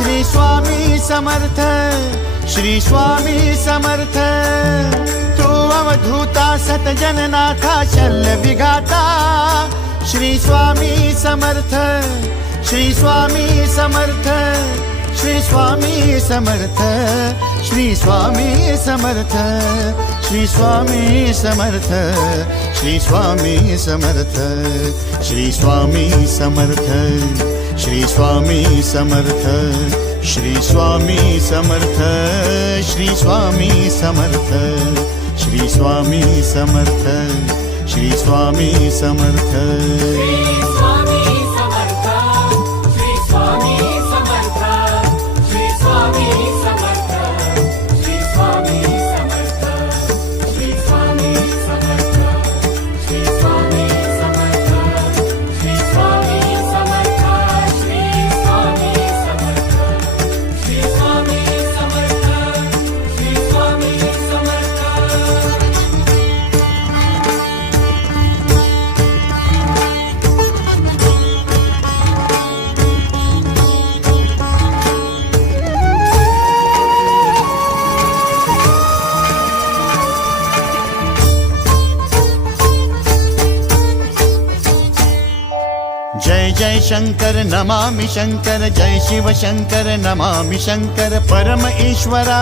श्री स्वामी समर्थ, श्री स्वामी समर्थ। तू अवधूता सतजननाथा शल्य विघाता, श्री स्वामी समर्थ, श्री स्वामी समर्थ, श्री स्वामी समर्थ, श्री स्वामी समर्थ, श्री स्वामी समर्थ, श्री स्वामी समर्थ, श्री स्वामी समर्थ, श्री स्वामी समर्थ, श्री स्वामी समर्थ, श्री स्वामी समर्थ, श्री स्वामी समर्थ, श्री स्वामी समर्थ। जय जय शंकर नमामि शंकर, जय शिव शंकर नमामि शंकर। परम ईश्वरा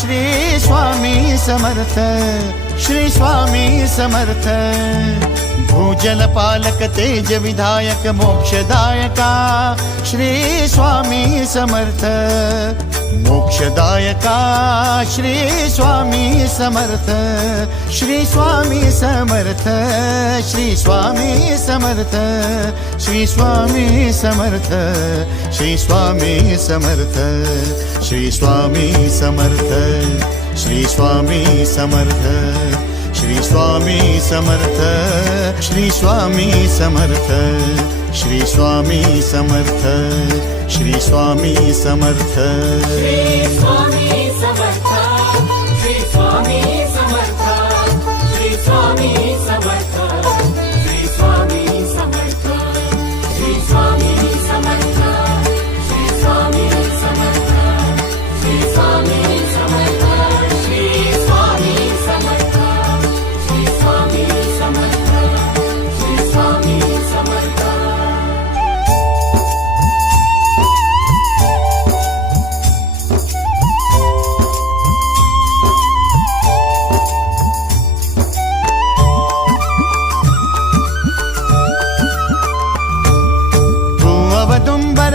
श्री स्वामी समर्थ, श्री स्वामी समर्थ। भूजल पालक तेज विधायक मोक्षदायका, श्री स्वामी समर्थ। मोक्षदायका श्री स्वामी समर्थ, श्री स्वामी समर्थ, श्री स्वामी समर्थ, श्री स्वामी समर्थ, श्री स्वामी समर्थ, श्री स्वामी समर्थ, श्री स्वामी समर्थ, श्री स्वामी समर्थ, श्री स्वामी समर्थ, श्री स्वामी समर्थ, श्री स्वामी समर्थ। श्री स्वामी समर्थ, श्री स्वामी समर्थ, श्री स्वामी समर्थ, श्री स्वामी समर्थ, श्री स्वामी समर्थ, श्री स्वामी समर्थ, श्री स्वामी समर्थ, श्री स्वामी समर्थ, श्री स्वामी समर्थ, श्री स्वामी समर्थ।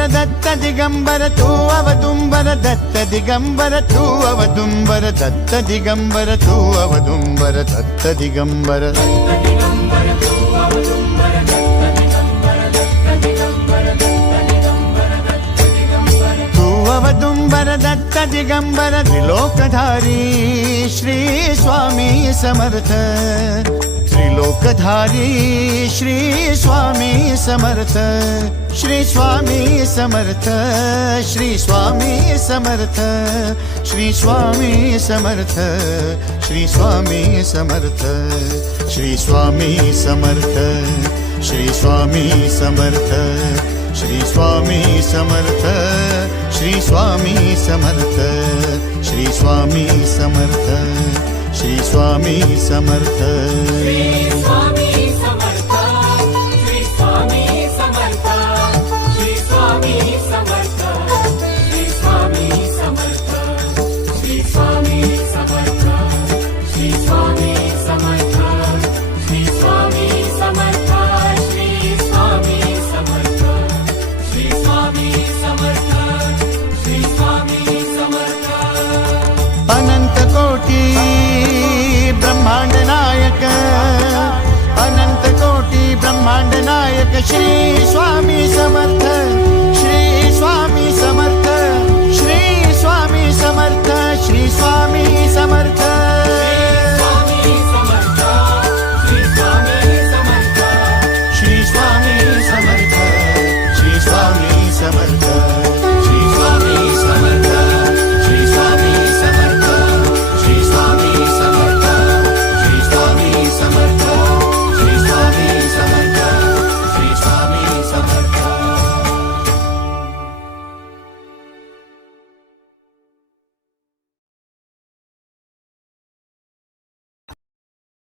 दत्त दिगंबर तू अवदुंबर, दत्त दिगंबर तू अवदुंबर, दत्त दिगंबर तू अवदुंबर, दत्त दिगंबर। तू अवदुंबर दत्त दिगंबर त्रिलोकधारी श्री स्वामी समर्थ। त्रिलोकधारी श्री स्वामी समर्थ, श्री स्वामी समर्थ, श्री स्वामी समर्थ, श्री स्वामी समर्थ, श्री स्वामी समर्थ, श्री स्वामी समर्थ, श्री स्वामी समर्थ, श्री स्वामी समर्थ, श्री स्वामी समर्थ, श्री स्वामी समर्थ, श्री स्वामी समर्थ। श्री स्वामी समर्थ, श्री स्वामी समर्थ, श्री स्वामी समर्थ, श्री स्वामी समर्थ, श्री स्वामी समर्थ, श्री स्वामी समर्थ, श्री स्वामी समर्थ, श्री स्वामी समर्थ, श्री स्वामी समर्थ, श्री स्वामी समर्थ। अनंत कोटी ब्रह्मांड नायक, अनंत कोटी ब्रह्मांड नायक श्री स्वामी समर्थ।